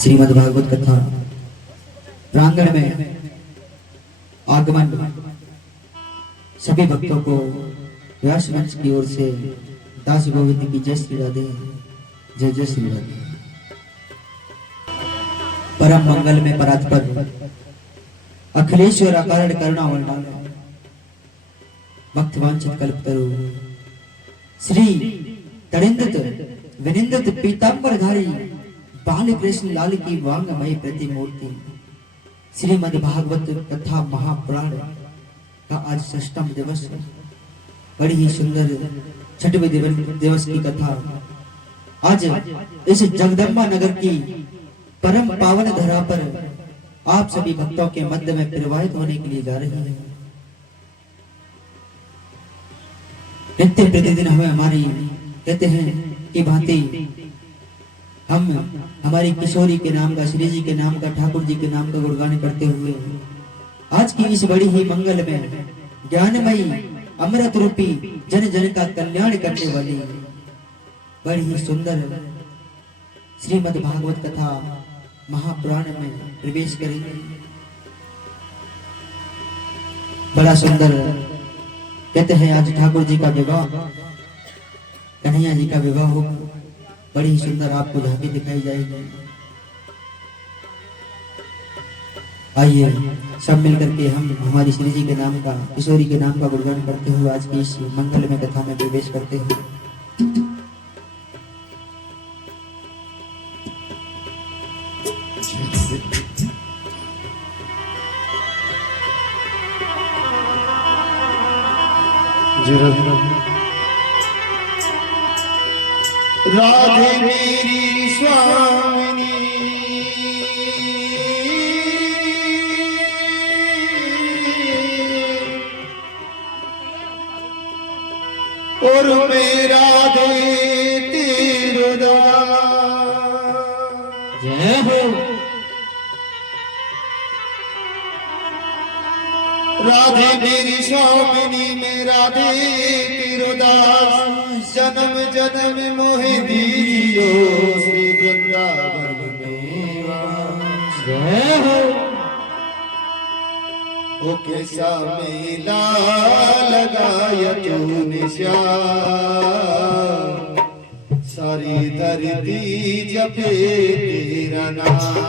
श्रीमद् भागवत कथा प्रांगण में आगमन सभी भक्तों को व्यास मंच की ओर से दास गोविंद की जय श्री राधे, जय जय श्री राधे। परम मंगल में परात्पर अखिलेश्वर अकारण करुणा वर्णन भक्त वांछित कल्पतरु श्री तड़िंदित विनिंदित पीतांबरधारी बाल कृष्ण लाल की वांगमय प्रतिमूर्ति श्रीमद् भागवत कथा महापुराण का आज षष्ठम दिवस है। बड़ी ही सुंदर छठवें दिवस की कथा आज इस जगदम्बा नगर की परम पावन धरा पर आप सभी भक्तों के मध्य में प्रवाहित होने के लिए जा रही है। नित्य प्रतिदिन हमें हमारी कहते हैं कि भांति हम हमारी किशोरी के नाम का, श्री जी के नाम का, ठाकुर जी के नाम का गुणगान करते हुए आज की इस बड़ी ही मंगल में ज्ञानमयी अमृत रूपी जन जन का कल्याण करने वाली बड़ी ही सुंदर श्रीमद् भागवत कथा महापुराण में प्रवेश करेंगे। बड़ा सुंदर कहते हैं आज ठाकुर जी का विवाह, कन्हैया जी का विवाह हो, बड़ी ही सुंदर आपको झांकी दिखाई जाएगी। आइए सब मिलकर के हम हमारी श्री जी के नाम का, किशोरी के नाम का गुणगान करते हुए आज की इस मंगलमय कथा में प्रवेश करते हैं। राधे मेरी स्वामिनी और मेरा दे तेरा जय हो। राधे मेरी स्वामिनी मेरा दे दास जन्म जन्म मोहे दीजियो श्री वृंदावन में वास। जय हो। ओ कैसा मेला लगाया तूने श्याम, सारी धरती जपे तेरा नाम।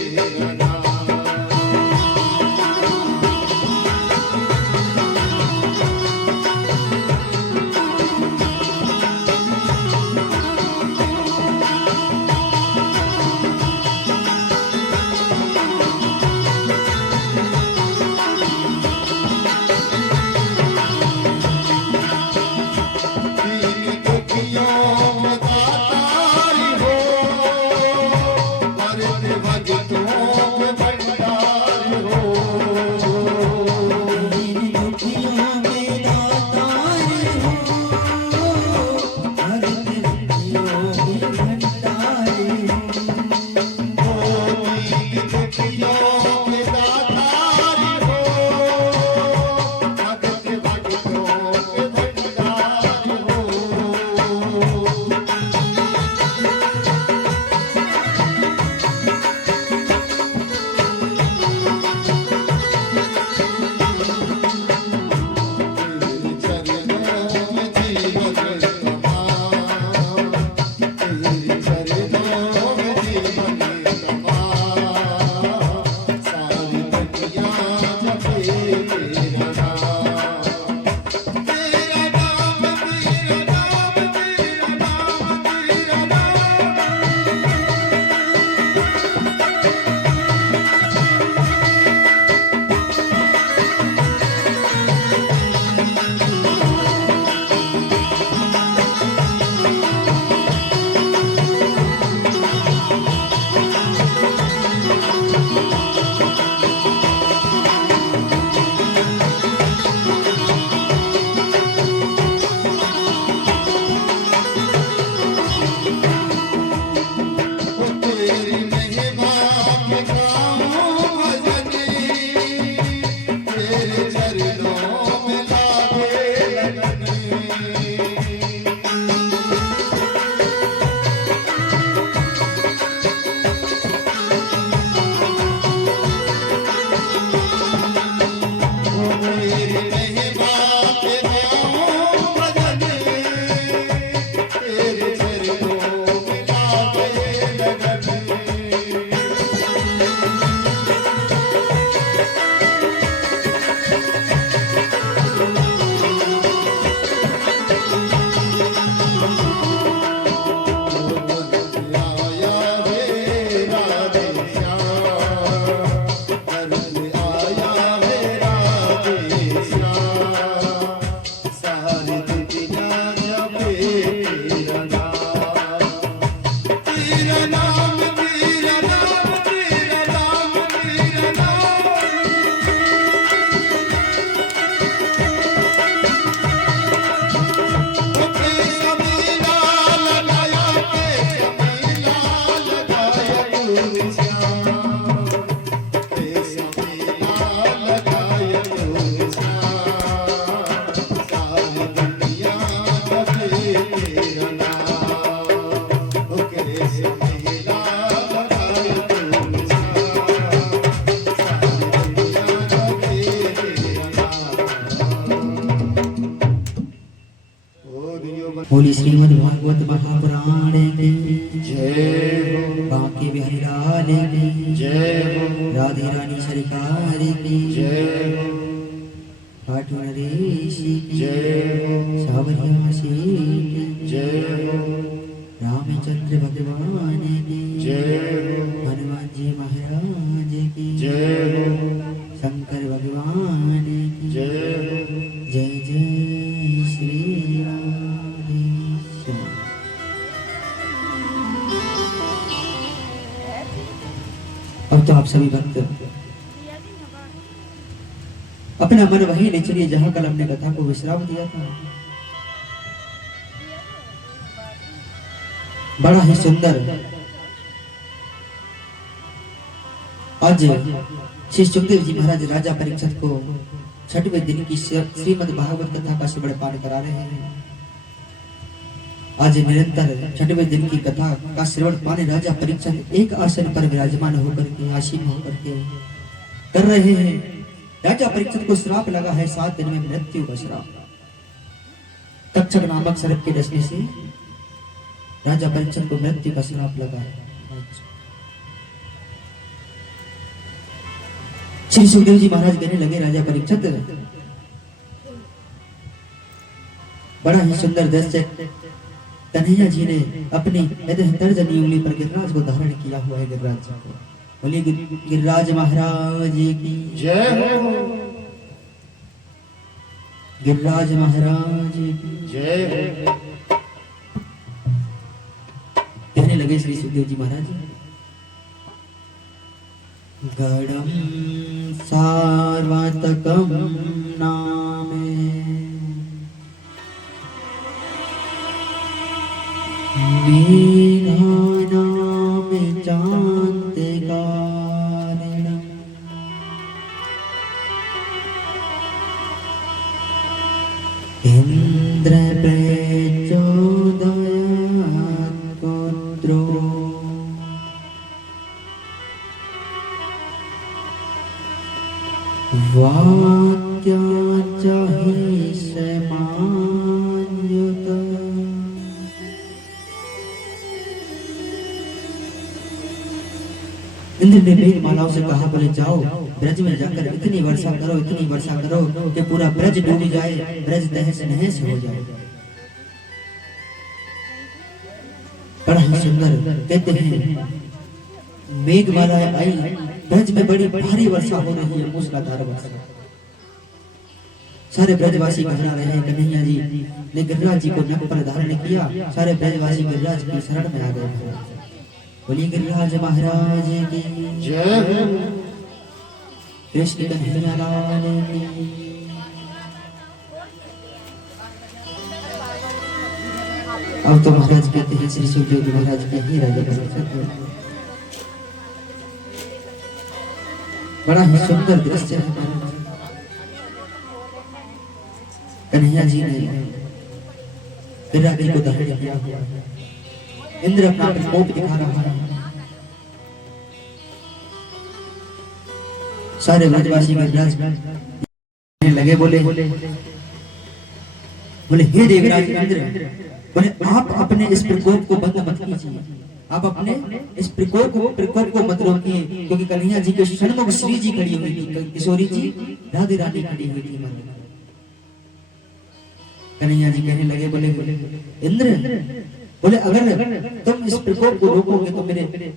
तेरा नाम। बोली श्रीमद् भागवत महापुराण की जय हो, बांके बिहारी लाल की जय हो, राधे रानी सरकार की जय हो, खाटू नरेश की जय हो, सावरिया शेख की जय हो, रामचंद्र भगवान की जय हो, हनुमान जी महाराज की जय हो, शंकर भगवान की जय हो। जय जय श्री राधे श्याम। अब तो आप सभी भक्त अपना मन वही ले चलिए जहां कल हमने कथा को विश्राम दिया था। बड़ा ही सुंदर आज श्री सुखदेव जी महाराज राजा परीक्षित को छठवें दिन की श्रीमद् भागवत कथा का श्रवण पाठ करा रहे हैं। आज निरंतर छठवें दिन की कथा का श्रवण पाने राजा परीक्षित एक आसन पर विराजमान होकर के आसीन होकर के कर रहे हैं। राजा परीक्षित को श्राप लगा है 7 दिन में मृत्यु का श्राप। तक्षक नामक सर्प के डसने से राजा परीक्षित को मृत्यु का श्राप लगा है। श्री सुखदेव जी महाराज कहने लगे, राजा परीक्षित, बड़ा ही सुंदर दृश्य कन्हैया जी ने अपनी तर्जनी उंगली पर गिरिराज को धारण किया हुआ है। गिरिराज जी को बोलिए गिरिराज महाराज की जय हो। गिरिराज महाराज की जय हो। कहने लगे श्री सुखदेव जी महाराज, गणम सार्वतकम नामे मेघानाम चान्तिकारिणम् इन्द्रप्रचोदयात्पुत्रो वाक्याच्च हि समान्युत। इंद्र ने मेघमालाओं से कहा, बोले जाओ ब्रज में जाकर इतनी वर्षा करो कि पूरा ब्रज डूब जाए, ब्रज तहस नहस हो जाए। बड़ा ही सुंदर कहते हैं, मेघमालाएं आई, ब्रज में बड़ी भारी वर्षा हो रही है, मूसलाधार वर्षा। सारे ब्रजवासी घबरा रहे हैं। कन्हैया जी ने गिरिराज जी को नख पर धारण किया, सारे ब्रजवासी गिरिराज की शरण में आ गए। बोलिए गिरिराज महाराज की जय हो। कृष्ण कन्हैया लाल की। अब तो महाराज कहते हैं, श्री सुखदेव जी महाराज के ही राजा परीक्षित। बड़ा ही सुंदर दृश्य है। कन्हैया जी ने गिरिराज जी को धारण किया हुआ है। इंद्र अपना प्रकोप दिखा रहा है। सारे ब्रजवासी गिरिराज लगे, बोले हे देवराज इंद्र, बोले आप अपने इस प्रकोप को बंद मत कीजिए, आप अपने इस प्रकोप को मत रोकिए, क्योंकि कन्हैया जी के सन्मुख श्री जी खड़ी हुई थी, किशोरी जी राधे रानी खड़ी हुई थी। कन्हैया जी कहने लगे, बोले इंद्र, बोले अगर तुम इस प्रकोप को रोकोगे तो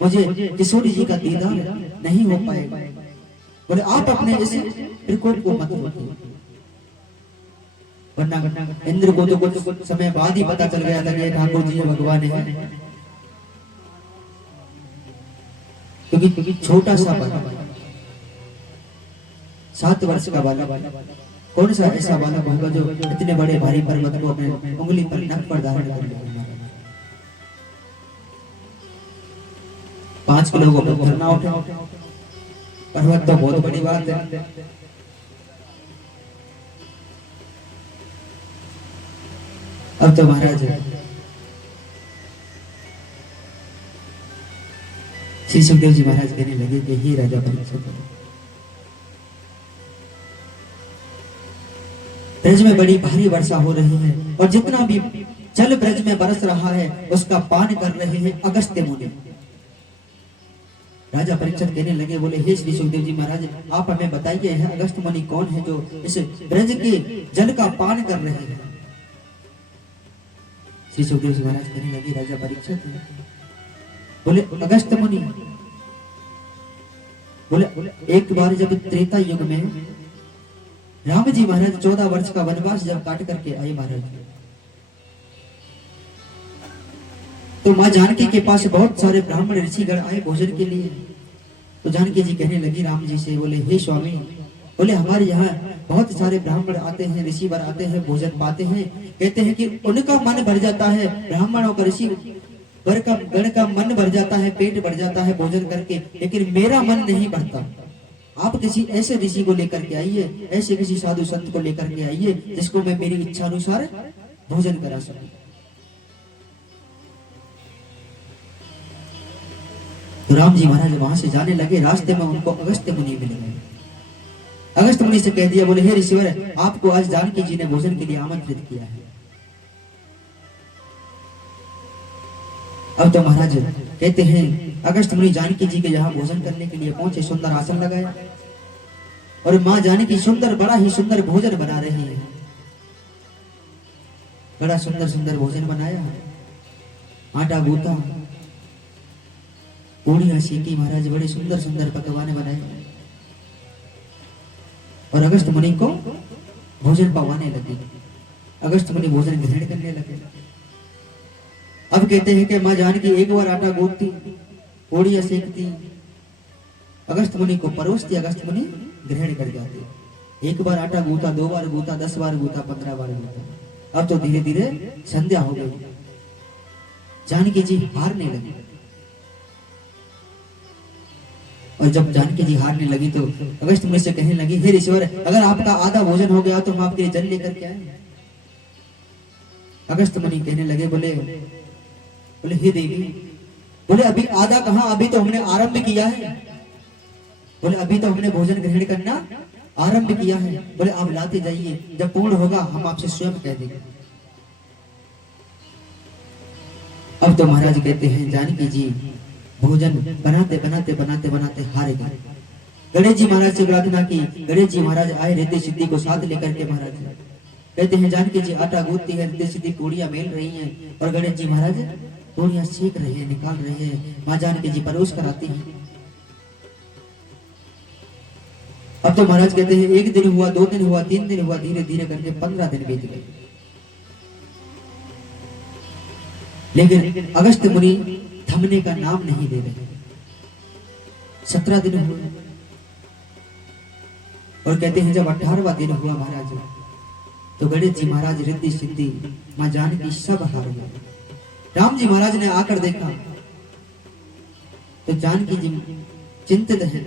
मुझे किशोरी जी का दीदार नहीं हो पाएगा। बोले आप अपने इस प्रकोप को मत रोकिए, वरना इंद्र को तो कुछ समय बाद ही पता चल गया था कि ठाकुर जी भगवान है, क्योंकि छोटा सा बालक, 7 वर्ष का बालक, कौन सा ऐसा बालक होगा जो इतने बड़े भारी पर्वत को अपने उंगली पर नख पर धारण कर लेगा। 5 किलो को पत्थर ना उठा, पर्वत तो बहुत बड़ी बात है। अब तो महाराज श्री सुखदेव जी महाराज कहने लगे कि हे राजा परीक्षित, ब्रज में बड़ी भारी वर्षा हो रही है और जितना भी जल ब्रज में बरस रहा है उसका पान कर रहे हैं अगस्त्य मुनि। राजा परीक्षित कहने लगे, बोले हे श्री सुखदेव जी महाराज, आप हमें बताइए है अगस्त्य मुनि कौन है जो इस ब्रज के जल का पान कर रहे हैं। श्री सुखदेव जी महाराज कहने लगे, राजा परीक्षित, बोले अगस्त्य मुनि, बोले एक बार जब त्रेता युग में राम जी महाराज 14 वर्ष का वनवास जब काट करके आए महाराज, तो माँ जानकी के पास बहुत सारे ब्राह्मण ऋषिगण आए भोजन के लिए। तो जानकी जी कहने लगी राम जी से, बोले हे स्वामी, बोले हमारे यहाँ बहुत सारे ब्राह्मण आते हैं, ऋषिवर आते हैं, भोजन पाते हैं, कहते हैं कि उनका मन भर जाता है, ब्राह्मणों का ऋषि वर का गण का मन भर जाता है, पेट भर जाता है भोजन करके, लेकिन मेरा मन नहीं भरता। आप किसी ऐसे ऋषि को लेकर के आइए, ऐसे किसी साधु संत को लेकर के आइए जिसको मैं मेरी इच्छा अनुसार भोजन करा सकूं। तो राम जी महाराज वहां से जाने लगे, रास्ते में उनको अगस्त्य मुनि मिल गए। अगस्त्य मुनि से कह दिया, बोले हे ऋषिवर, आपको आज जानकी जी ने भोजन के लिए आमंत्रित किया है। अब तो महाराज कहते हैं अगस्त्य मुनि जानकी जी के यहाँ भोजन करने के लिए पहुंचे, सुंदर आसन लगाया, और माँ जानकी सुंदर, बड़ा ही सुंदर भोजन बना रही है। बड़ा सुंदर सुंदर भोजन बनाया, आटा गूथा, पूड़ियां सेकी, महाराज बड़े सुंदर सुंदर पकवान बनाए और अगस्त मुनि को भोजन पवाने लगे। अगस्त मुनि भोजन ग्रहण करने लगे। अब कहते हैं कि माँ जानकी एक बार आटा गूंथती, पूड़ियां सेकती, अगस्त मुनि को परोसती, अगस्त मुनि ग्रहण कर जाते। एक बार आटा गूंथा, 2 बार गूंथा, 10 बार गूंथा, 15 बार गूंथा। अब तो धीरे धीरे संध्या हो गई, जानकी जी हारने लगी। और जब जानकी जी हारने लगी तो अगस्त मुनि से कहने लगी, हे ईश्वर, अगर आपका आधा भोजन हो गया तो हम आपके लिए जल लेकर के आए। अगस्त मुनि कहने लगे, बोले हे देवी, बोले अभी आधा कहां, अभी तो हमने आरंभ किया है। बोले अभी तो हमने भोजन ग्रहण करना आरंभ किया है। बोले आप लाते जाइए, जब पूर्ण होगा हम आपसे स्वयं कह देंगे। अब तो महाराज कहते हैं जानकी जी भोजन बनाते बनाते बनाते बनाते हार गए। गणेश जी महाराज से प्रार्थना की, गणेश जी महाराज आए रिद्धि सिद्धि को साथ लेकर के। महाराज कहते हैं जानकी जी आटा गूंथती है, रिद्धि सिद्धि पूड़ियां मेल रही हैं और गणेश जी महाराज पूड़ियां सेक रहे हैं, निकाल रहे हैं। मां जानकी जी परोस कर आती हैं। अब तो महाराज कहते हैं 1 दिन हुआ, 2 दिन हुआ, 3 दिन हुआ, धीरे धीरे करके 15 दिन बीत गए। लेकिन अगस्त मुनि थमने का नाम नहीं ले रहे। 17 दिन हुए और कहते हैं जब 18वां दिन हुआ महाराज, तो गणेश जी महाराज, रिद्धि सिद्धि, मां जानकी सब हार गए। राम जी महाराज ने आकर देखा तो जानकी जी चिंतित हैं,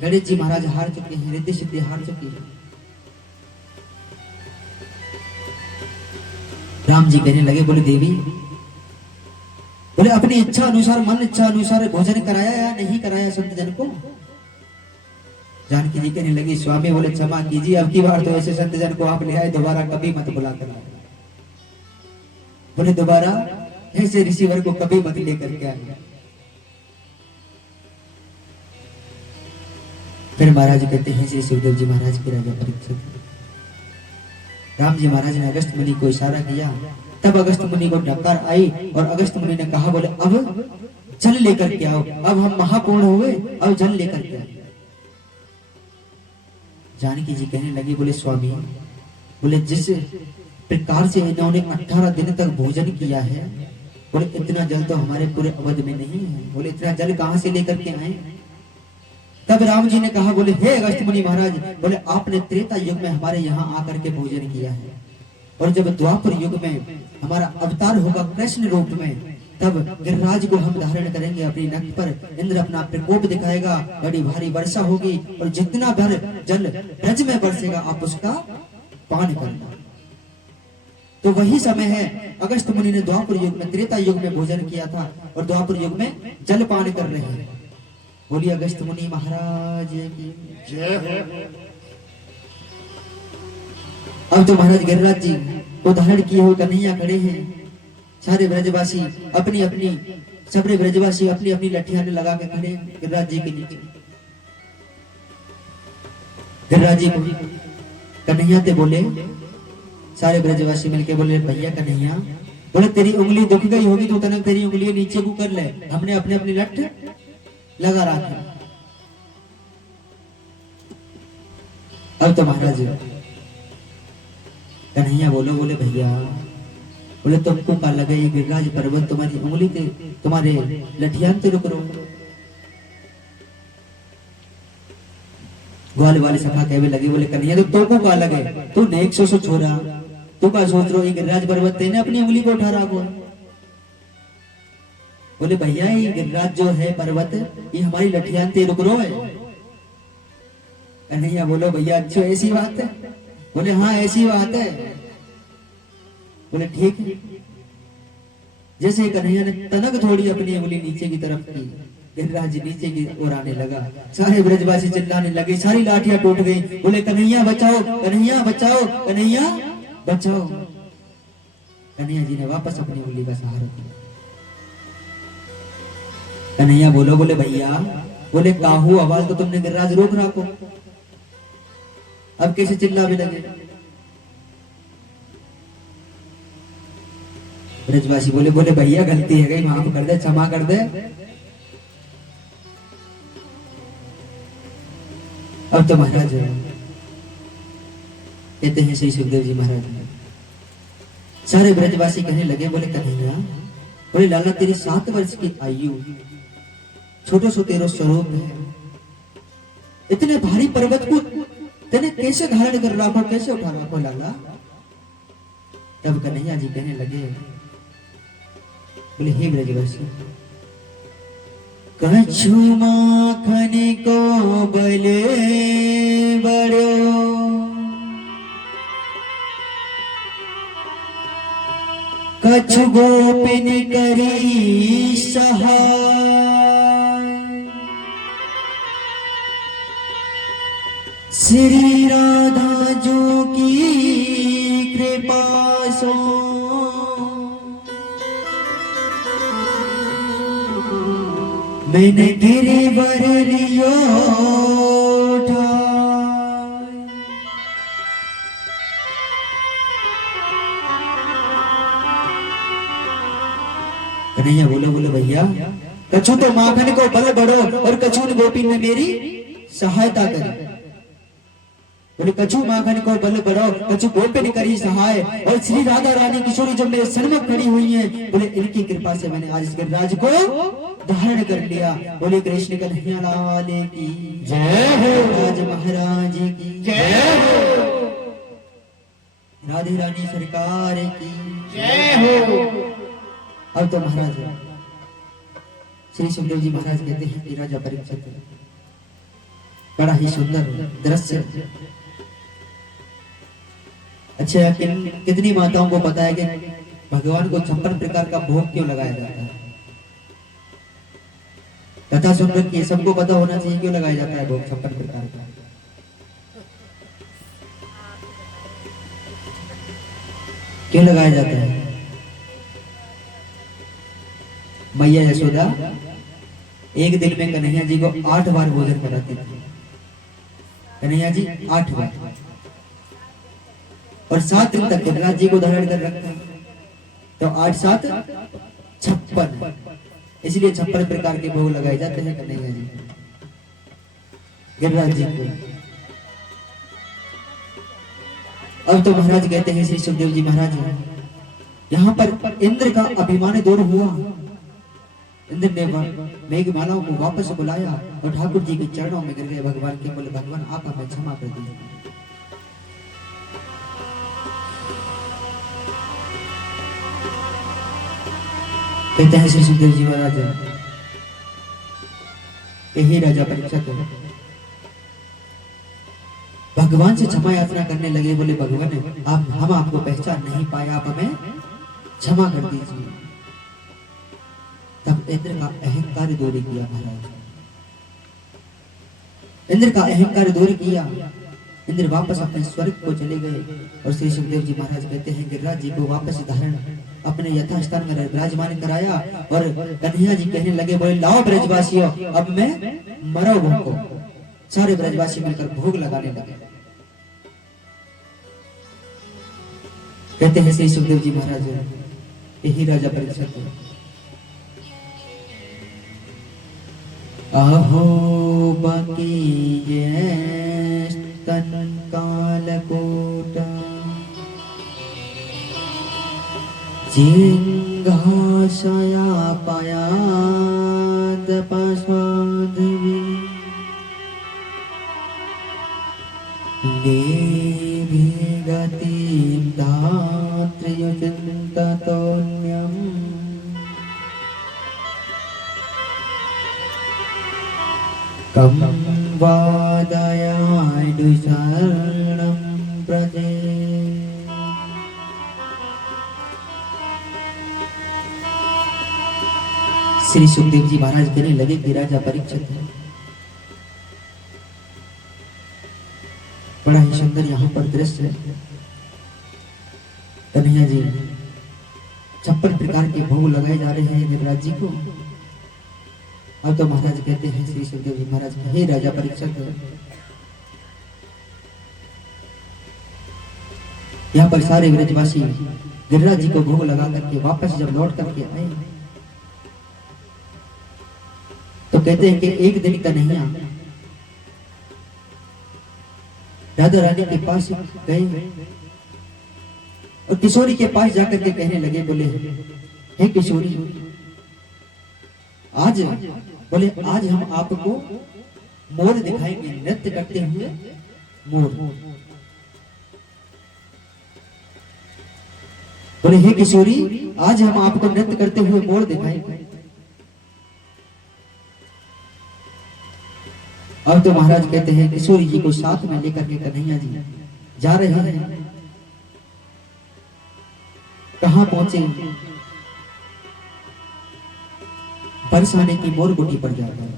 गणेश जी महाराज हार चुके हैं, रिद्धि सिद्धि हार चुकी है। राम जी कहने लगे, बोले देवी, बोले अपनी इच्छा अनुसार, मन इच्छा अनुसार भोजन कराया या नहीं कराया संत जन को। जानकी जी कहने लगी, स्वामी बोले क्षमा कीजिए, अब की बार तो ऐसे संत जन को आप ले आए, दोबारा कभी मत बुला कर आए। बोले दोबारा ऐसे ऋषिवर को कभी मत लेकर के आए। फिर महाराज कहते हैं श्री सुखदेव जी महाराज के राजा परीक्षित, राम जी महाराज ने अगस्त मुनि को इशारा किया, तब अगस्त मुनि को डकार आई और अगस्त मुनि ने कहा, बोले अब जल लेकर के आओ, अब हम महापूर्ण हुए, अब जल लेकर के आओ। जानकी जी कहने लगी, बोले स्वामी, बोले जिस प्रकार से इन्होंने 18 दिन तक भोजन किया है, बोले इतना जल तो हमारे पूरे अवध में नहीं है। बोले इतना जल कहां से लेकर के आए। तब राम जी ने कहा, बोले हे अगस्त मुनि महाराज, बोले आपने त्रेता युग में हमारे यहाँ आकर के भोजन किया है, और जब द्वापर युग में हमारा अवतार होगा कृष्ण रूप में, तब गिरिराज को हम धारण करेंगे अपनी नख पर, इंद्र अपना प्रकोप दिखाएगा, बड़ी भारी वर्षा होगी और जितना भर जल ब्रज में बरसेगा आप उसका पान करना। तो वही समय है, अगस्त मुनि ने द्वापर युग में, त्रेता युग में भोजन किया था और द्वापर युग में जल पान कर रहे हैं। बोलिए अगस्त मुनि महाराज की जय हो। अब तो महाराज गिरिराज जी को धारण किए हुए कन्हैया खड़े हैं। सारे ब्रजवासी अपनी अपनी, सबरे ब्रजवासी अपनी अपनी लठियां लगा के खड़े गिरिराज जी के नीचे। गिरिराज जी को कन्हैया से बोले, सारे ब्रजवासी मिलके बोले, भैया कन्हैया, बोले तेरी उंगली दुख गई होगी तो तनक तेरी उंगली नीचे को कर ले, हमने अपने अपनी लठ लगा रहा था। अब तो महाराज कन्हैया बोलो, बोले भैया, बोले तुमको का लगे ये गिरिराज पर्वत तुम्हारी उंगली ते, तुम्हारे लठियां ते रुक रो। ग्वाल वाले सखा कहवे लगे, बोले कन्हैया तो तुमको का लगे, तू ने 100 छोरा, तू का सोच रो ये गिरिराज पर्वत तेने अपनी उंगली को उठा रहा हुआ। बोले भैया ये गिरिराज जो है पर्वत, ये हमारी लठियां ते रुक रो है। कन्हैया बोलो भैया अच्छा ऐसी बात है। बोले हाँ ऐसी बात है। बोले ठीक है। जैसे कन्हैया ने तनक थोड़ी अपनी उंगली नीचे की तरफ की, गिरिराज नीचे की ओर आने लगा। सारे ब्रजवासी चिल्लाने लगे, सारी लाठियां टूट गई। बोले कन्हैया बचाओ, कन्हैया बचाओ, कन्हैया बचाओ। कन्हैया जी ने वापस अपनी उंगली का सहारा दिया। कन्हैया बोलो, बोले भैया, बोले काहू आवाज तो तुमने गिरिराज रोक रखो। अब कैसे चिल्ला भी लगे। ब्रजवासी बोले बोले भैया गलती है गई, माफ कर दे, क्षमा कर दे। अब तो महाराज कहते हैं श्री सुखदेव जी महाराज, सारे ब्रजवासी कहने लगे बोले कन्हैया, बोले लाला तेरी 7 वर्ष की आयु, छोटो सो तेरो स्वरूप है, इतने भारी पर्वत को तेने कैसे धारण कर रखो, कैसे उठा रखो लाला। तब कन्हैया जी कहने लगे बोले हे ब्रजवासी, कछु माखन को बले बड़ो, कछु गोपिन करी सहाय, श्री राधा जो की कृपा सो, मैंने गिरिवर लियो ठाय। कन्हैया बोलो बोलो भैया, कछु तो माखन को बल बढ़ो और कछु गोपी ने मेरी सहायता करी। बोले कछु माखन को बल बढ़ो, कछु गोपिन करी सहाय, और श्री राधा रानी किशोरी जब मेरे सन्मुख खड़ी हुई हैं, बोले इनकी कृपा से मैंने आज इस गिरिराज को धारण कर लिया। बोले कृष्ण कन्हैया लाल की जय हो, राज महाराज की जय हो, राधे रानी सरकार की जय हो। अब तो महाराज श्री सुखदेव जी महाराज कहते हैं कि राजा परीक्षित, बड़ा ही सुंदर दृश्य। अच्छा कितनी माताओं को पता है कि भगवान को 56 प्रकार का भोग क्यों लगाया जाता है? कथा सुनकर के सबको पता होना चाहिए क्यों लगाया जाता है भोग 56 प्रकार का। क्यों लगाया जाता है? मैया यशोदा एक दिन में कन्हैया जी को 8 बार भोजन कराती थी। कन्हैया जी 8 बार, और 7 दिन तक गिरिराज जी को धारण कर रखा, तो 8 7 56, इसलिए 56 प्रकार के भोग लगाए जाते हैं कन्हैया जी गिरिराज जी को। अब तो महाराज कहते हैं श्री सुखदेव जी महाराज, यहाँ पर इंद्र का अभिमान दूर हुआ। इंद्र ने मेघमालाओं को वापस बुलाया और ठाकुर जी के चरणों में गिर गए भगवान के, बोले भगवान आप हमें क्षमा कर दीजिए। कहते हैं श्री सुखदेव जी महाराज, यही राजा परीक्षित भगवान से क्षमा याचना करने लगे। बोले भगवान आप हम आपको पहचान नहीं पाए, आप हमें क्षमा कर दीजिए। तब इंद्र का अहंकार दूर किया महाराज, इंद्र का अहंकार दूर किया। इंद्र वापस अपने स्वर्ग को चले गए और श्री सुखदेव जी महाराज कहते हैं गिरिराज जी को वापस धारण अपने यथास्थान में विराजमान कराया। और कन्हैया जी कहने लगे बोले लाओ ब्रजवासियों, अब मैं मरो भोग को। सारे ब्रजवासी मिलकर भोग लगाने लगे। कहते हैं श्री सुखदेव जी महाराज, यही राजा परीक्षित, अहो बाकी तन कालकोटा जिंघाशया पयाद पस्वाधि लेभि गतिं धात्र्युचिन्ततोऽन्यम् कं वादयादु शरणं प्रजे। श्री सुखदेव जी महाराज कहने लगे कि राजा परीक्षित, बड़ा ही सुंदर यहाँ पर दृश्य है। कन्हैया जी 56 प्रकार के भोग लगाए जा रहे हैं गिरिराज जी को। अब तो महाराज कहते हैं श्री सुखदेव जी महाराज, हे राजा परीक्षित, यहाँ पर सारे ब्रजवासी गिरिराज जी को भोग लगा करके वापस जब लौट करके आए तो कहते हैं कि एक दिन का नहीं राधा रानी के पास गए और किशोरी के पास जाकर के कहने लगे, बोले हे किशोरी, आज हम आपको मोर दिखाएंगे, नृत्य करते हुए मोर। बोले हे किशोरी, आज हम आपको नृत्य करते हुए मोर दिखाएंगे। अब तो महाराज कहते हैं किशोरी जी को साथ में लेकर के कन्हैया जी जा रहे हैं। कहां पहुंचे? बरसाने की मोर कुटी पर जाकर,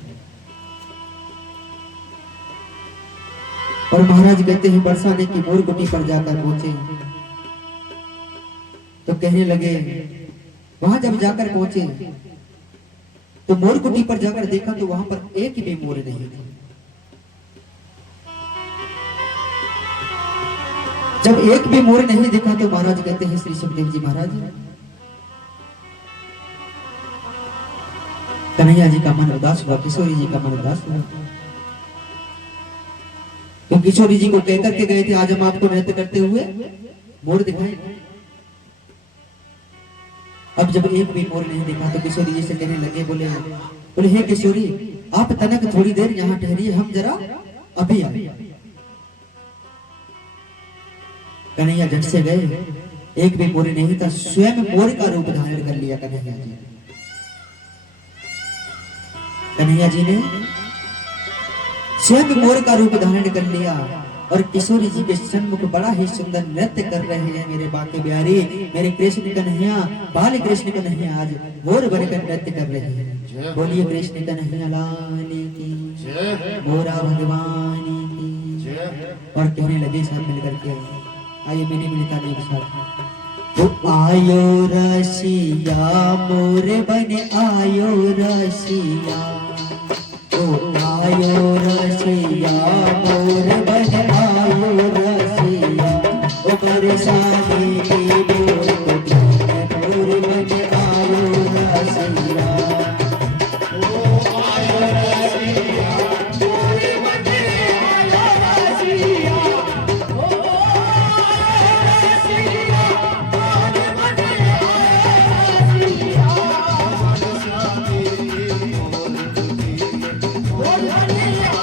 और महाराज कहते हैं बरसाने की मोर कुटी पर जाकर पहुंचे तो कहने लगे, वहां जब जाकर पहुंचे तो मोर कुटी पर जाकर देखा तो वहां पर एक भी मोर नहीं था। जब एक भी मोर नहीं दिखा तो महाराज कहते हैं श्री सुखदेव जी महाराज, कन्हैया जी का मन उदास हुआ, किशोरी जी का मन उदास हुआ। तो किशोरी जी को कहकर के गए थे आज हम आपको नृत्य करते हुए मोर दिखाएंगे। अब जब एक भी मोर नहीं दिखा तो किशोरी जी से कहने लगे, बोले हे किशोरी, आप तनक थोड़ी देर यहाँ ठहरिए, हम जरा अभी आए। कन्हैया झट से गए, एक भी मोर नहीं था, स्वयं मोर का रूप धारण कर लिया कन्हैया जी ने। कन्हैया जी ने स्वयं मोर का रूप धारण कर लिया और किशोरी जी के सन्मुख बड़ा ही सुंदर नृत्य कर रहे हैं। मेरे बाके बिहारी, मेरे कृष्ण कन्हैया, बाल कृष्ण कन्हैया आज मोर बनकर नृत्य कर रहे हैं। बोलिए कृष्ण कन्हैया लाल की, मोरा भगवान की। और कहने लगे साथ मिलकर के, आइए मैंने मिलता नहीं साथ। तो आयो रसिया मोर बने आयो रसिया, तो आयो रसिया मोर बने आयो रसिया, ओ बरसाने की मोर कुटी मोर बने आयो रसिया, ओ आयो रसिया मोर बने आयो रसिया, Oh,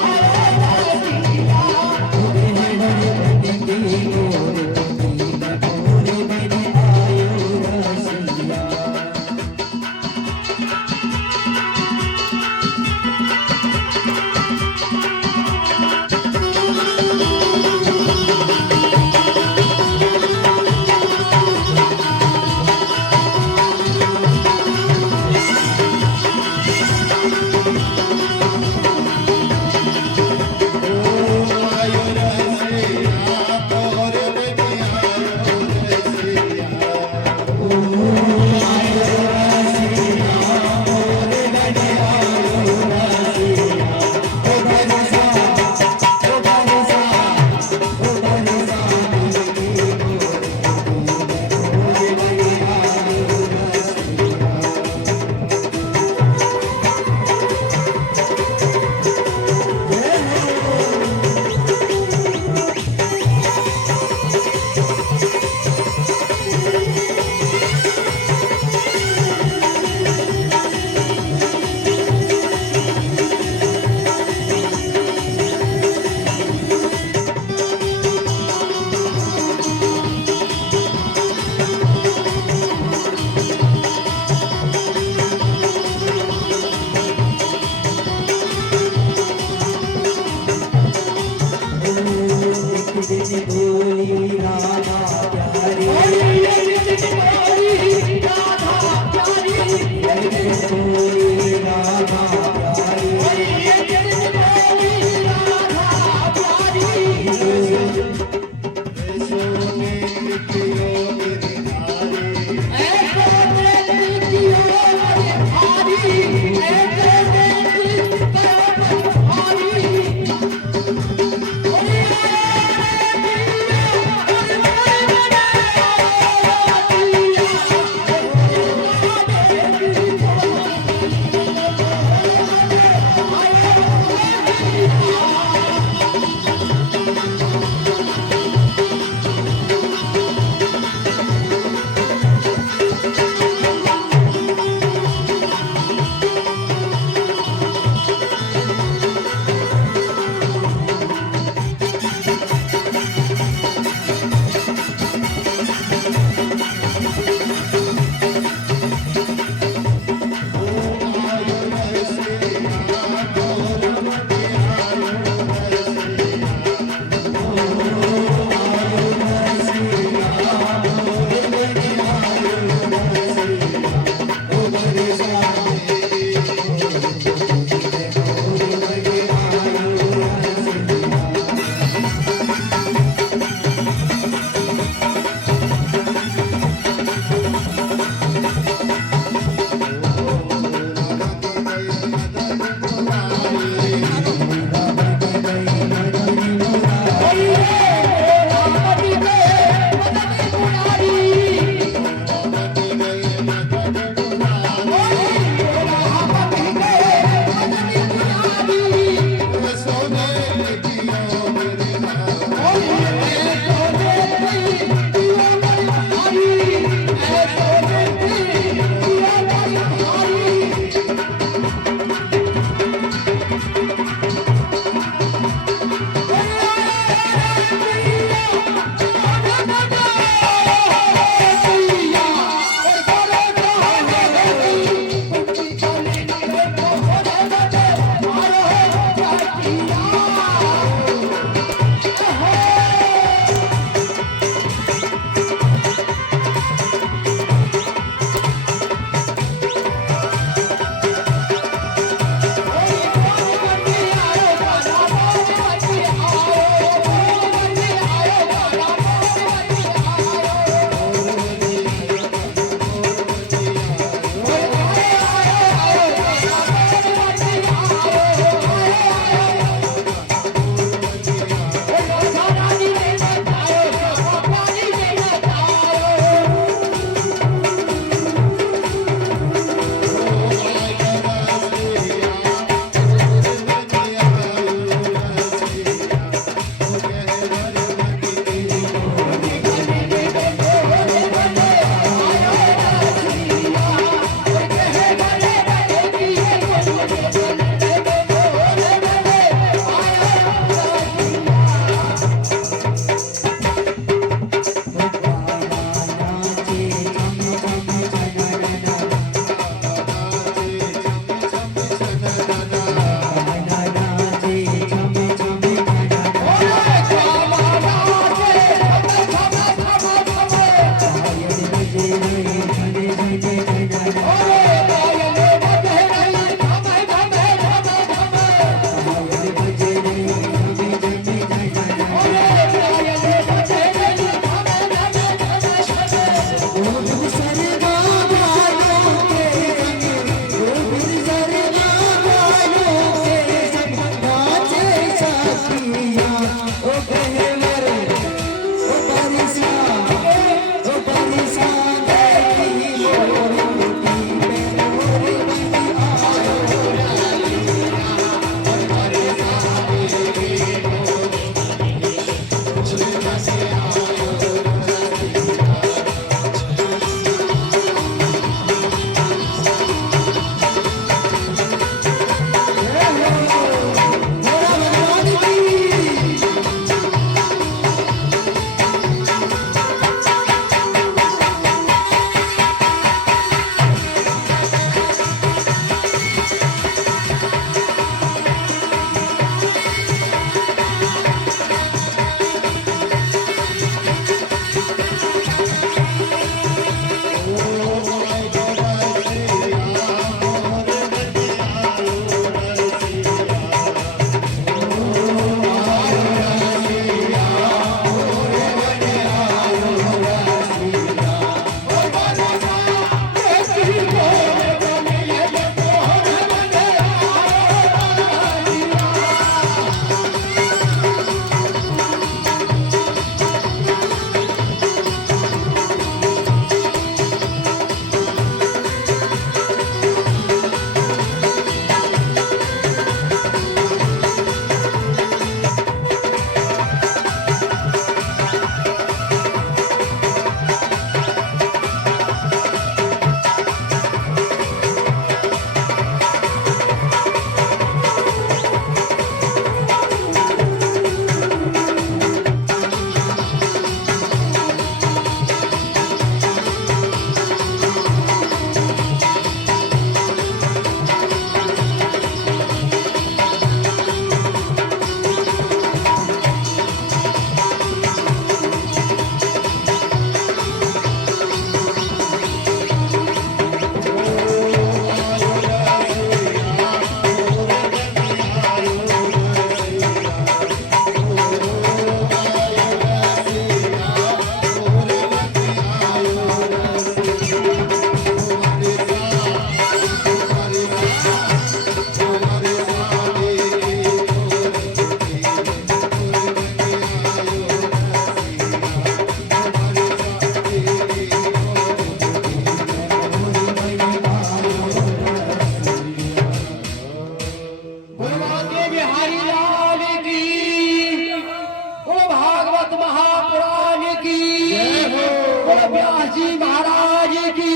व्यास जी महाराज की,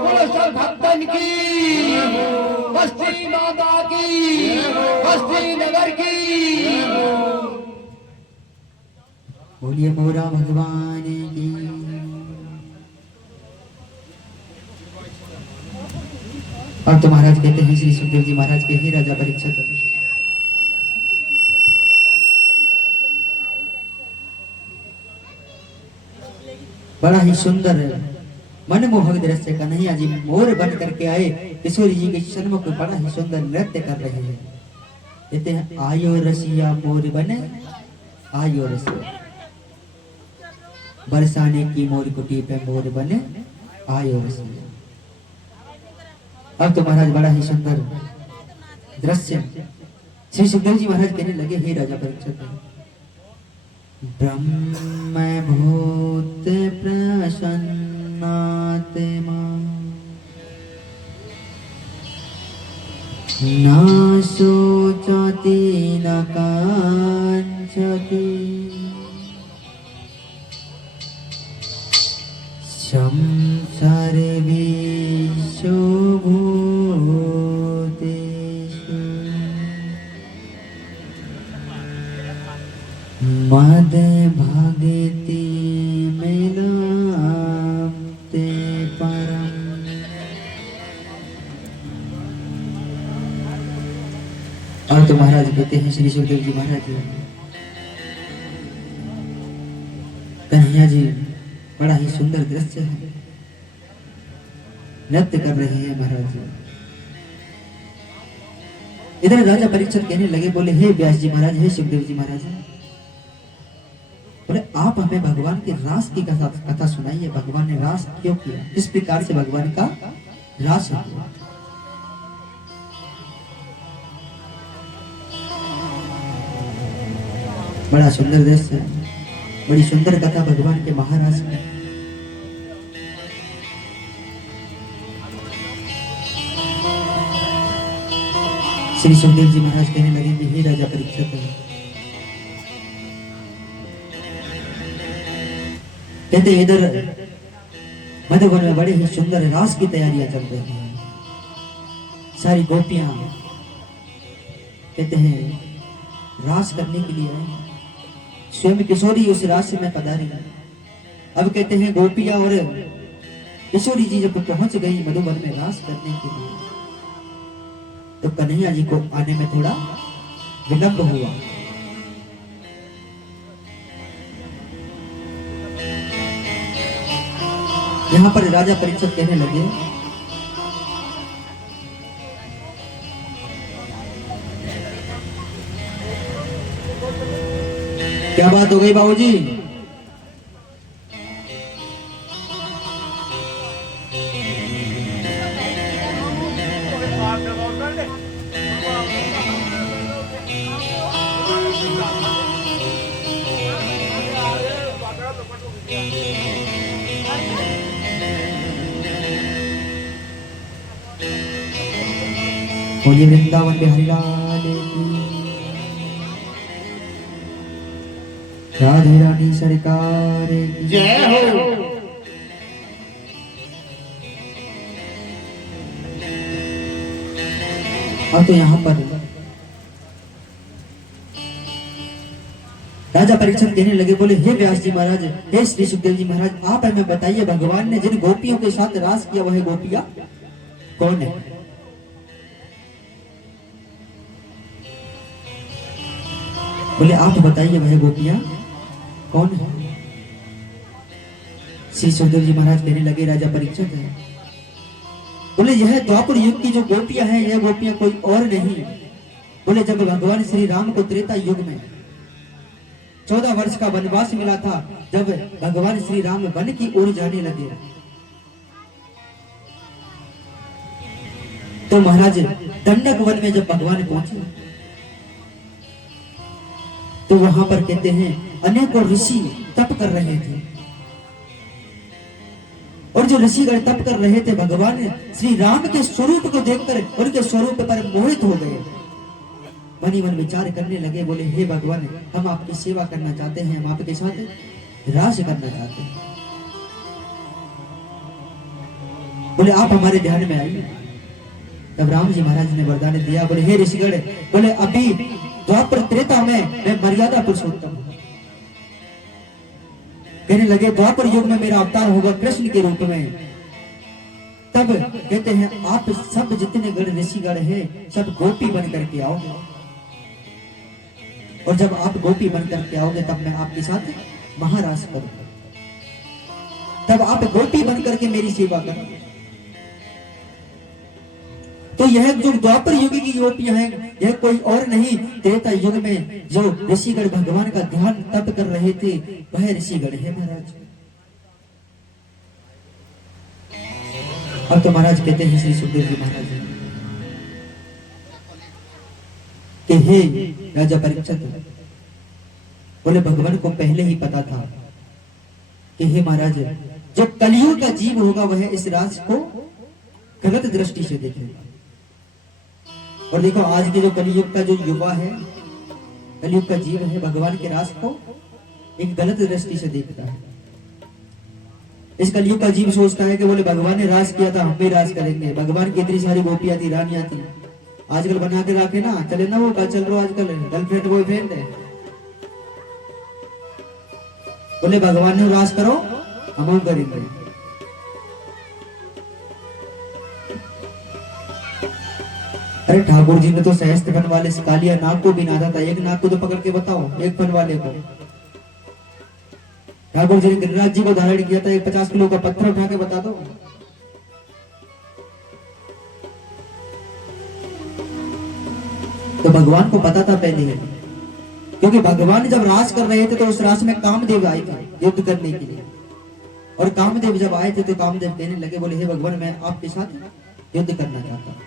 बोलो सब भक्तन की, बस्ती माता की, बस्ती नगर की। बोलिए मोरा भगवान की। अब तो महाराज कहते हैं श्री सुखदेव जी महाराज के, हे राजा परीक्षित, बड़ा ही सुंदर मनमोहक दृश्य कन्हैया जी मोर बन करके आए किशोरी जी के सन्मुख बड़ा ही सुंदर नृत्य कर रहे हैं। कहते हैं आयो रसिया मोर बने, आयो रसिया, बरसाने की मोर कुटी पे मोर बने, आयो रसिया। अब तो महाराज बड़ा ही सुंदर दृश्य श्री सुखदेव जी महाराज कहने लगे, हे राजा परीक्षित, ब्रह्म भूत प्रसन्नात्मा न शोचति न कांचति सर्वेषु भूतेषु मद भगति मिलाप्ते परम। और तो महाराज कहते हैं श्री सुखदेव जी महाराज, कन्हैया जी बड़ा ही सुंदर दृश्य है, नृत्य कर रहे हैं महाराज। इधर राजा परीक्षित कहने लगे, बोले हे व्यास जी महाराज, हे सुखदेव जी महाराज, बोले आप हमें भगवान के रास की कथा सुनाइए। भगवान ने रास क्यों किया, किस प्रकार से भगवान का रास हुआ। बड़ा सुंदर दृश्य, बड़ी सुंदर कथा भगवान के महाराज की। श्री सुखदेव जी महाराज कहने लगे कि हे राजा परीक्षित, कहते इधर मधुवन में बड़े ही सुंदर रास की तैयारियां चल रही हैं। सारी गोपियां कहते हैं रास करने के लिए आई, स्वयं किशोरी उस रास में पधारी। अब कहते हैं गोपियां और किशोरी जी जब पहुंच गई मधुवन में रास करने के लिए, तो कन्हैया जी को आने में थोड़ा विलंब हुआ। यहां पर राजा परीक्षित कहने लगे, क्या बात हो गई बाबूजी? बोलिए वृंदावन बिहारी लाल की, राधे रानी सरकार की जय हो। और तो यहाँ पर राजा परीक्षित कहने लगे, बोले हे व्यास जी महाराज, हे श्री सुखदेव जी महाराज, आप हमें बताइए भगवान ने जिन गोपियों के साथ रास किया वह गोपियां कौन है? बोले आप बताइए वह गोपियां कौन है? श्री सुखदेव जी महाराज कहने लगे, राजा परीक्षित है, बोले यह द्वापर युग की जो गोपियां हैं, यह गोपियां कोई और नहीं। बोले जब भगवान श्री राम को त्रेता युग में 14 वर्ष का वनवास मिला था, जब भगवान श्री राम वन की ओर जाने लगे, तो महाराज दंडक वन में जब भगवान पहुंचे, तो वहां पर कहते हैं अनेकों ऋषि तप कर रहे थे, और जो ऋषिगण तप कर रहे थे, भगवान श्री राम के स्वरूप को देखकर उनके स्वरूप पर मोहित हो गए। मन ही मन विचार करने लगे, बोले हे भगवान, हम आपकी सेवा करना चाहते हैं, हम आपके साथ राज करना चाहते हैं। बोले आप हमारे ध्यान में आइए। तब राम जी महाराज ने वरदान दिया, बोले हे ऋषिगण, बोले अभी द्वापर त्रेता में मैं मर्यादा पुरुषोत्तम हूं। कहने लगे द्वापर युग में मेरा अवतार होगा कृष्ण के रूप में। तब कहते हैं आप सब जितने गण ऋषिगण हैं सब गोपी बन करके आओगे, और जब आप गोपी बन करके आओगे तब मैं आपके साथ महाराज करूंगा, तब आप गोपी बन करके मेरी सेवा करोगे। तो यह जो द्वापर युग की गोपियां हैं यह कोई और नहीं, त्रेता युग में जो ऋषिगण भगवान का ध्यान तप कर रहे थे वह ऋषिगण है महाराज। और तो महाराज कहते हैं श्री सुखदेव जी महाराज कि हे राजा परीक्षित, बोले भगवान को पहले ही पता था कि हे महाराज जो कलियुग का जीव होगा वह इस राज को गलत दृष्टि से देखेगा। और देखो आज के जो कलियुग का जो युवा है, कलियुग का जीव है, भगवान के राज को एक गलत दृष्टि से देखता है। इस कलियुग का जीव सोचता है कि बोले भगवान ने राज किया था हम भी राज करेंगे। भगवान की इतनी सारी गोपियां थी, रानियां थी, आजकल बना के रखे ना, चले ना वो का चल रहा आजकल गर्लफ्रेंड बॉयफ्रेंड है। बोले भगवान ने राज करो हम करेंगे। अरे ठाकुर जी ने तो सहस्त्र फन वाले कालिया नाग को भी नादा था, एक नाग को तो पकड़ के बताओ, एक फन वाले को। ठाकुर जी ने गिरिराज जी को धारण किया था, एक 50 किलो का पत्थर उठा के बता दो। तो भगवान को पता था पहले ही, क्योंकि भगवान जब राज कर रहे थे तो उस राज में कामदेव आए थे युद्ध करने के लिए। और कामदेव जब आए थे तो कामदेव कहने लगे, बोले हे भगवान मैं आपके साथ युद्ध करना चाहता हूं।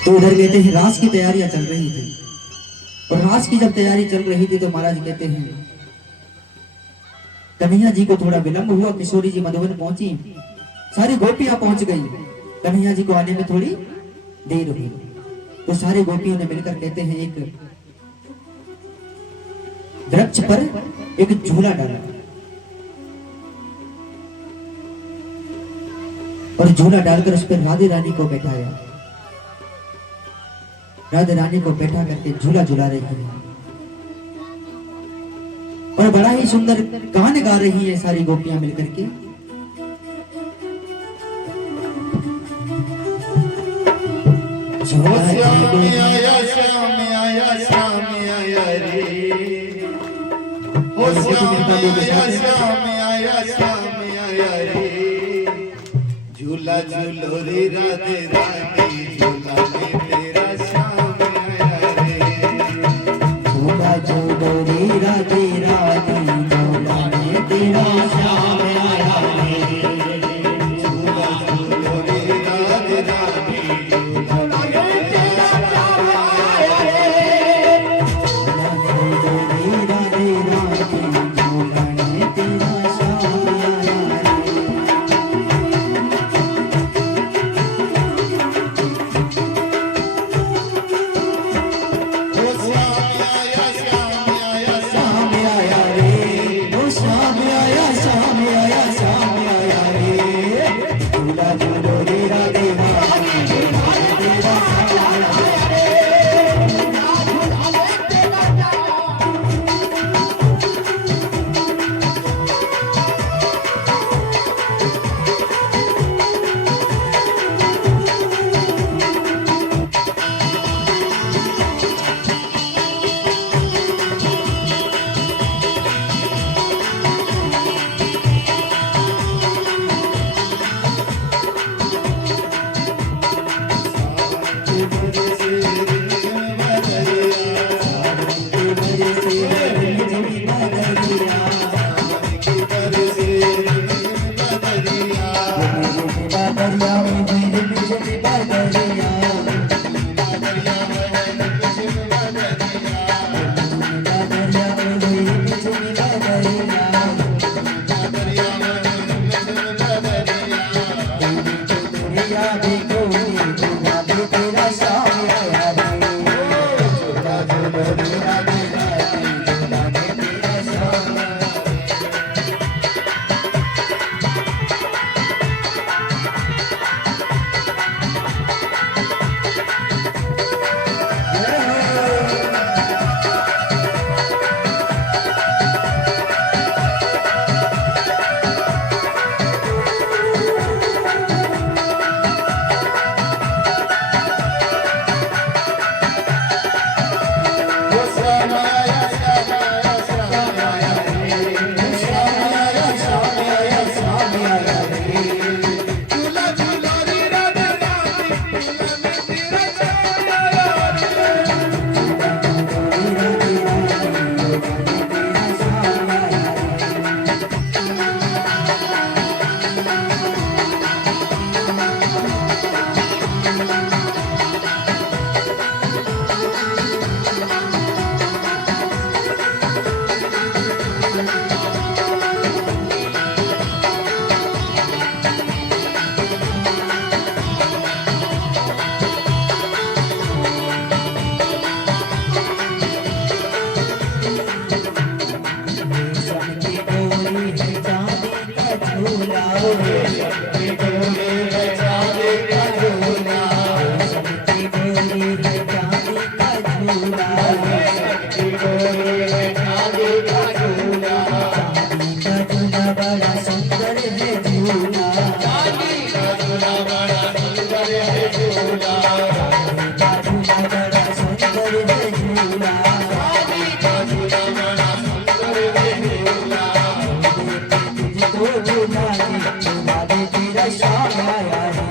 तो उधर कहते हैं रास की तैयारियां चल रही थी, और रास की जब तैयारी चल रही थी तो महाराज कहते हैं कन्हैया जी को थोड़ा विलंब हुआ। किशोरी जी मधुबन पहुंची, सारी गोपियां पहुंच गई, कन्हैया जी को आने में थोड़ी देर हुई। तो सारी गोपियों ने मिलकर कहते हैं एक वृक्ष पर एक झूला डाला, और झूला डालकर उस पर राधे रानी को बैठाया। राधा रानी को बैठा करके झूला झूला रही है, और बड़ा ही सुंदर गान गा रही है सारी गोपियां मिलकर के। श्याम आया श्याम आया श्याम आया रे, ओ श्याम आया श्याम आया श्याम आया रे, झूला झूलो रे राधे रानी, झूला में तेरा श्याम आया रे, झूला झूलो रे राधे रानी, झूला में तेरा श्याम आया रे, झूला झूलो रे राधे रानी, झूला बड़ा सुंदर है झूला का झूला बड़ा सुंदर है झूला रानी का झूला बड़ा सुंदर है झूला तुझको झूला दे तेरा श्याम आया है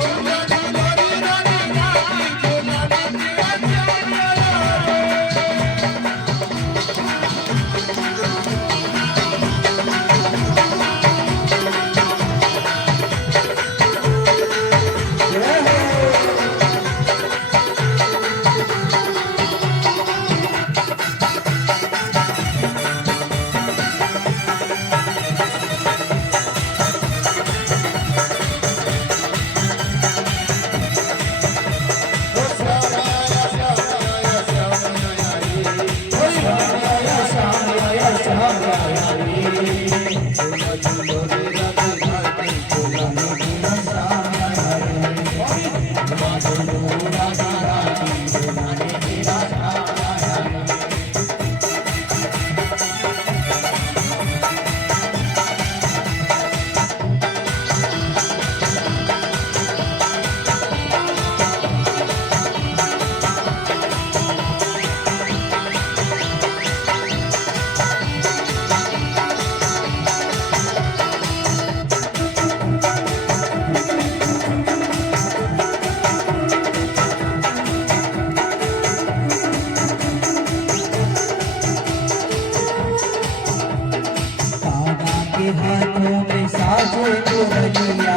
झूला झूलो रे रानी रानी झूला दे तेरा श्याम आया है हाथों में साजे मुरलिया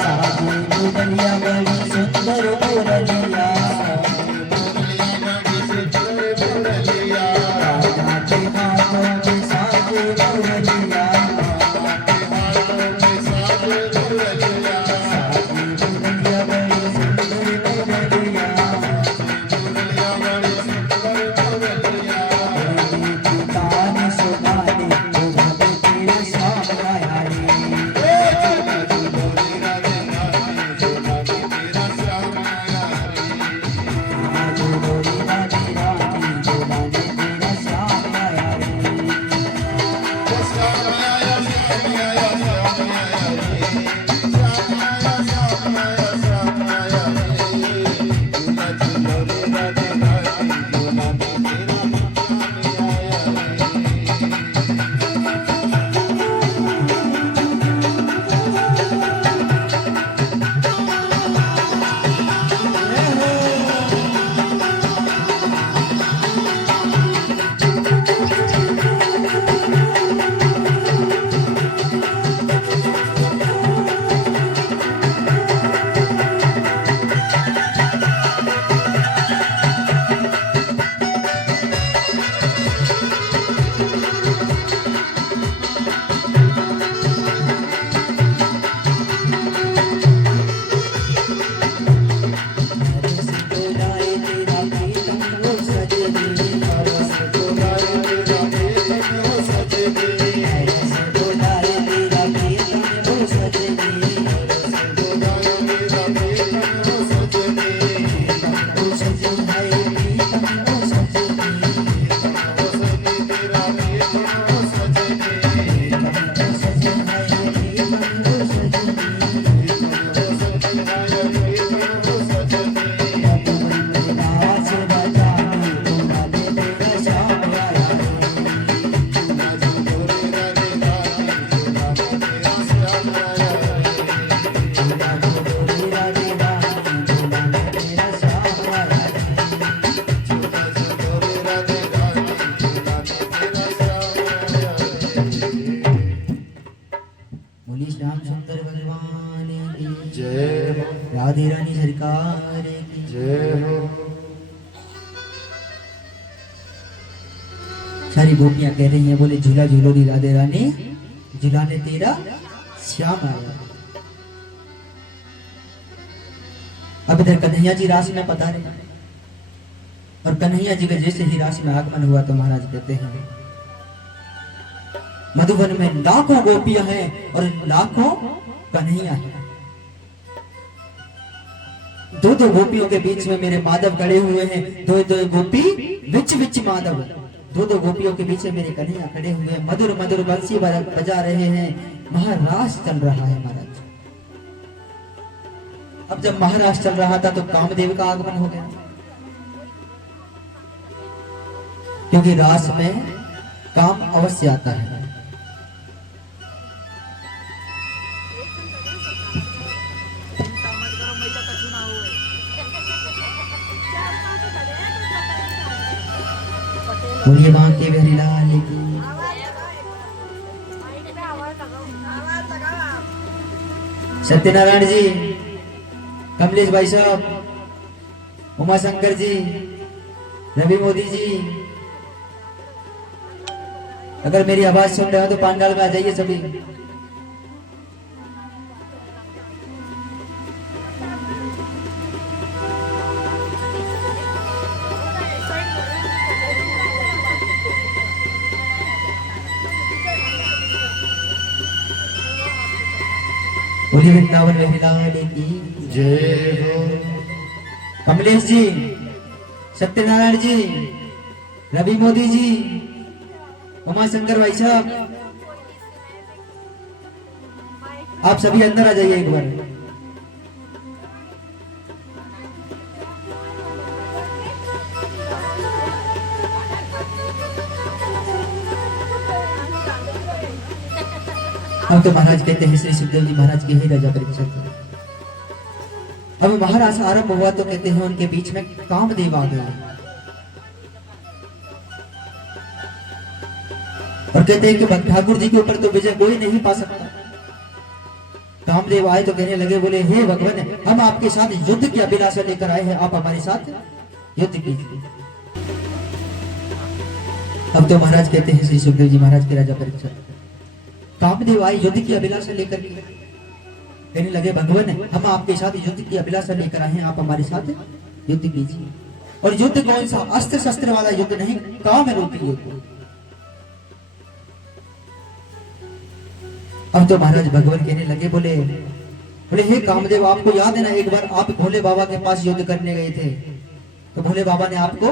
साजे मुरलिया बड़ी सुंदर मुरलिया राधा के हाथों में साजे मुरलिया साजे मुरलिया बड़ी सुंदर मुरलिया राधे रानी सरकार की जय हो। सारी गोपियां कह रही हैं, बोले झूला झूलो री राधे रानी, झूलाने तेरा श्याम आया। अब इधर कन्हैया जी रास में पधारे और कन्हैया जी का जैसे ही रास में आगमन हुआ तो महाराज कहते हैं मधुबन में लाखों गोपियां हैं और लाखों कन्हैया हैं। दो गोपियों के बीच में मेरे माधव खड़े हुए हैं, दो गोपी विच विच माधव। दो गोपियों के पीछे मेरे कन्हैया खड़े हुए हैं, मधुर मधुर बंसी बजा रहे हैं, महाराज चल रहा है महाराज। अब जब महाराज चल रहा था तो कामदेव का आगमन हो गया, क्योंकि रास में काम अवश्य आता है। बोलिए मां के बिहारी लाल की। सत्यनारायण जी, कमलेश भाई साहब, उमा शंकर जी, रवि मोदी जी, अगर मेरी आवाज सुन रहे हो तो पंडाल में आ जाइए सभी। बोलिए वृंदावन में लाल की जय हो। कमलेश जी, सत्यनारायण जी, रवि मोदी जी, उमा शंकर भाई साहब, आप सभी अंदर आ जाइए एक बार। अब तो महाराज कहते हैं श्री सुखदेव जी महाराज के ही राजा परीक्षित। अब महाराज आरंभ हुआ तो कहते हैं उनके बीच में कामदेव आ गए और कहते हैं कि ठाकुर जी के ऊपर तो विजय कोई नहीं पा सकता। कामदेव आए तो कहने लगे, बोले हे भगवान, हम आपके साथ युद्ध की अभिलाषा लेकर आए हैं, आप हमारे साथ युद्ध कीजिए। अब तो महाराज कहते हैं श्री सुखदेव जी महाराज के राजा परीक्षित, कामदेव आए युद्ध की अभिलाषा लेकर के, कहने लगे भगवान, हम आपके साथ युद्ध की अभिलाषा लेकर आए हैं, आप हमारे साथ युद्ध कीजिए। और युद्ध कौन सा? अस्त्र शस्त्र वाला युद्ध नहीं, काम रूपी युद्ध। अब तो महाराज भगवान कहने लगे, बोले हे कामदेव, आपको याद है ना एक बार आप भोले बाबा के पास युद्ध करने गए थे, तो भोले बाबा ने आपको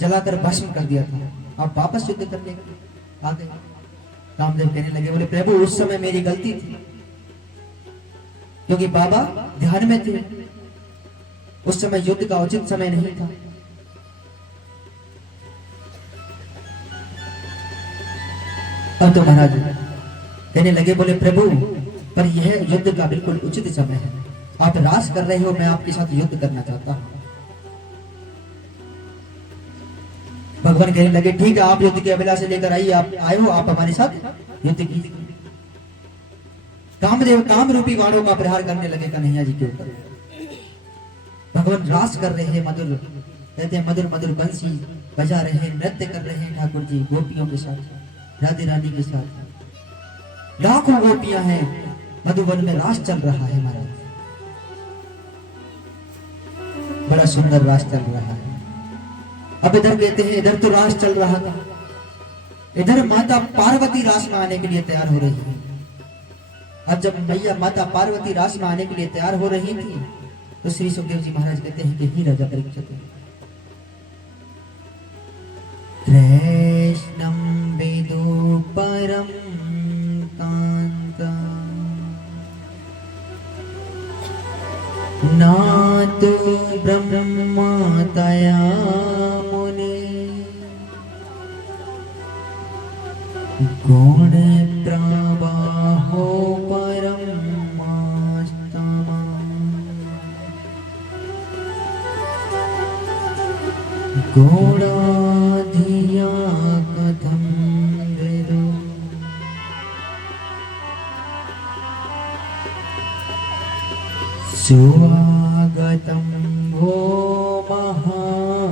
जलाकर भस्म कर दिया था, आप वापस युद्ध करने आ गए। कामदेव कहने लगे, बोले प्रभु उस समय मेरी गलती थी, क्योंकि बाबा ध्यान में थे, उस समय युद्ध का उचित समय नहीं था। अब तो महाराज कहने लगे, बोले प्रभु पर यह युद्ध का बिल्कुल उचित समय है, आप रास कर रहे हो, मैं आपके साथ युद्ध करना चाहता हूं। भगवान कहने लगे, ठीक है, आप युद्ध की अभिलाषा लेकर आइए, आप आए हो, आप हमारे साथ युद्ध कीजिए। कामदेव काम रूपी बाणों का प्रहार करने लगे कन्हैया जी के ऊपर। भगवान रास कर रहे हैं, मधुर कहते हैं मधुर मधुर बंसी बजा रहे हैं, नृत्य कर रहे हैं ठाकुर जी गोपियों के साथ, राधे रानी के साथ। लाखों गोपियां हैं, मधुबन में रास चल रहा है महाराज, बड़ा सुंदर रास चल रहा है। अब इधर कहते हैं इधर तो रास चल रहा था, इधर माता पार्वती रास में आने के लिए तैयार हो रही है। अब जब मैया माता पार्वती रास में आने के लिए तैयार हो रही थी तो श्री सुखदेव जी महाराज कहते हैं कि ही राजा परीक्षित, कृष्णं वेदो परम कांता नातो ब्रह्मा तया मुने गुण प्रवाहो परमास्तमा गुणाधिया कथं वेदो स्वागतं वो महाभागा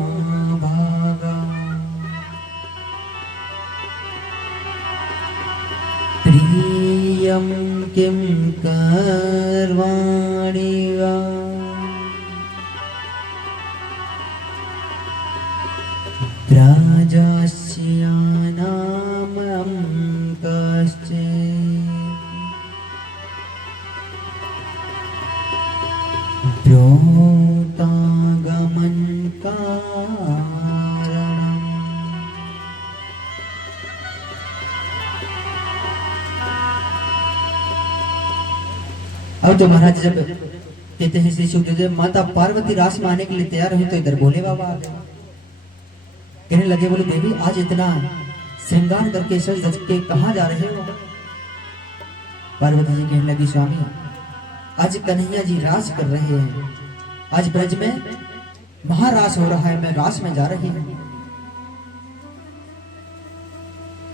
प्रियं किं कर्वाणि वा राजस्यानामं कश्चित् प्रोतागमन कारणम् अब तो महाराज जब कहते हैं श्री सुखदेव माता पार्वती रास में आने के लिए तैयार हुई तो इधर भोले बाबा आ गए। कहने लगे बोले देवी आज इतना श्रृंगार करके सज धज के कहाँ जा रहे हो? पार्वती जी कहने लगी स्वामी आज कन्हैया जी रास कर रहे हैं, आज ब्रज में महारास हो रहा है, मैं रास में जा रही हूँ।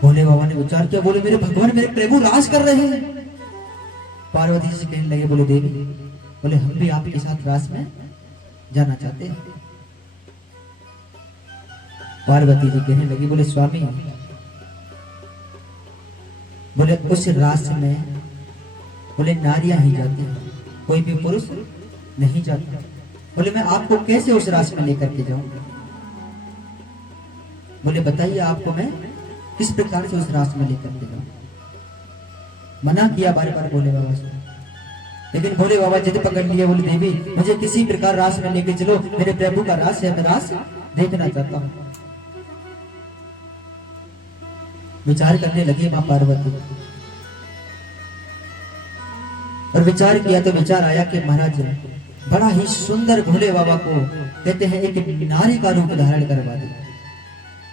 भोले बाबा ने उच्चार किया बोले मेरे भगवान मेरे प्रभु रास कर रहे हैं। पार्वती जी कहने लगे बोले देवी बोले हम भी आपके साथ रास में जाना चाहते हैं। पार्वती जी कहने लगी बोले स्वामी बोले उस रास में बोले नारियां ही जाती हैं, कोई भी पुरुष नहीं जाता। बोले मैं आपको कैसे उस रास में लेकर के जाऊं? बोले बताइए आपको मैं किस प्रकार से उस रास में लेकर के जाऊं? मना किया बार बार भोले बाबा से, लेकिन भोले बाबा जिद पकड़ लिए बोले देवी मुझे किसी प्रकार रास में लेके चलो, मेरे प्रभु का रास है, मैं रास देखना चाहता हूं। विचार करने लगी मां पार्वती और विचार किया तो विचार आया कि महाराज बड़ा ही सुंदर भोले बाबा को कहते हैं एक नारी का रूप धारण करवा दिया,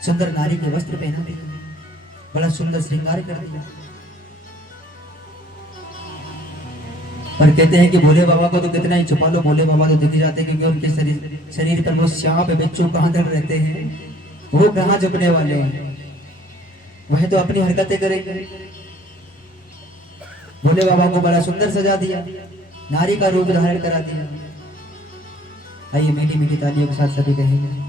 सुंदर नारी के वस्त्र पहना दिया, बड़ा सुंदर श्रृंगार कर दिया। और कहते हैं कि भोले बाबा को तो कितना ही छुपा लो, भोले बाबा तो दिख जाते हैं क्योंकि उनके शरीर पर वो सांप बिच्छू कहाँ तक रहते हैं, वो कहाँ झुकने वाले हैं, वह तो अपनी हरकतें करेंगे। भोले बाबा को बड़ा सुंदर सजा दिया, नारी का रूप धारण करा दिया। आइए मीठी मीठी तालियों के साथ सभी कहेंगे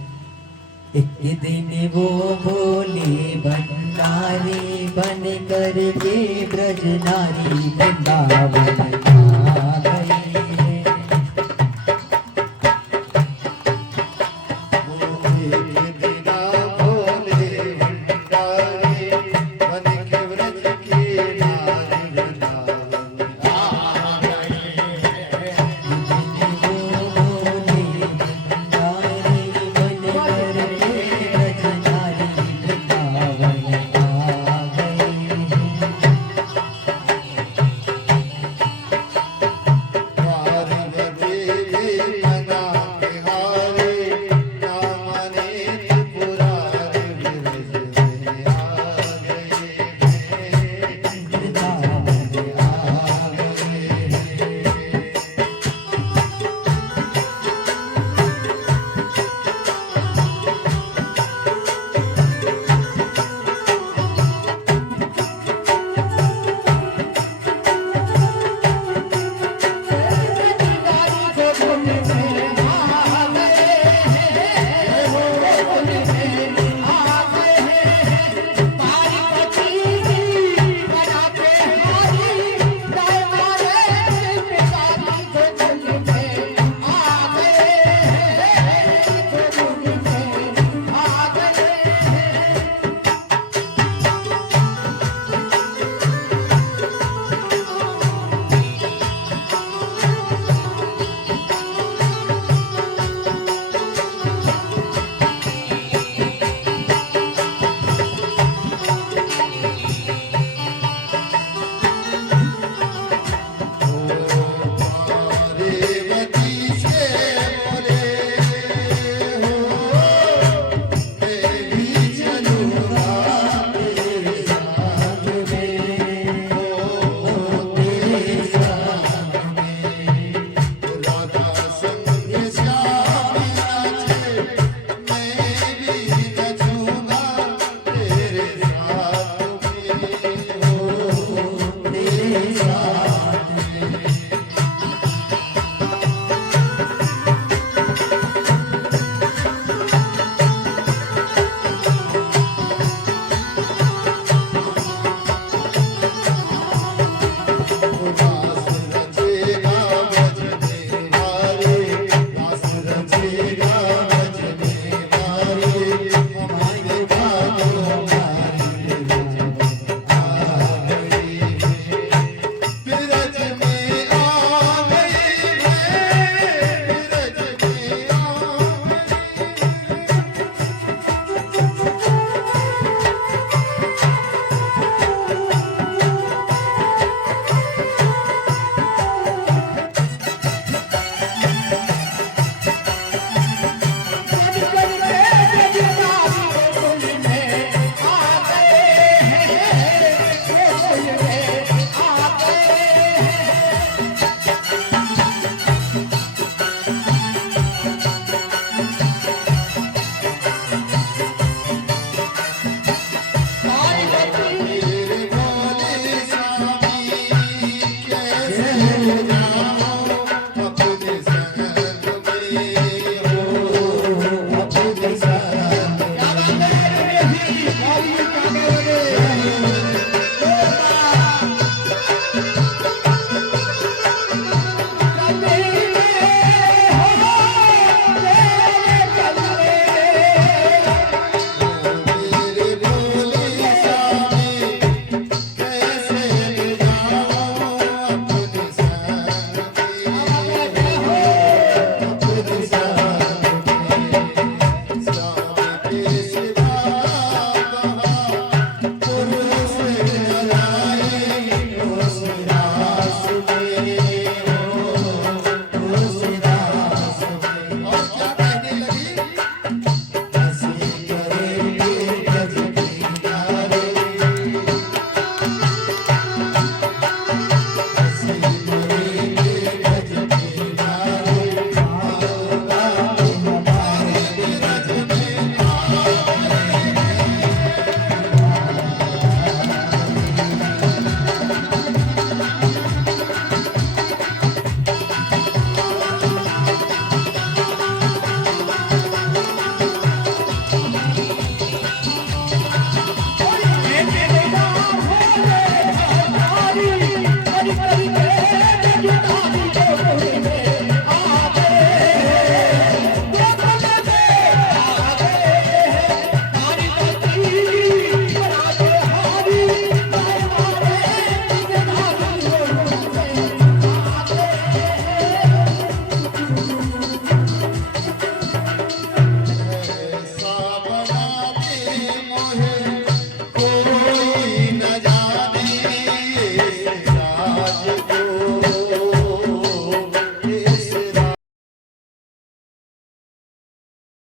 एक दिन वो भोले भंडारी बन कर के ब्रज नारी वृंदावन आ गए। मेरा सुना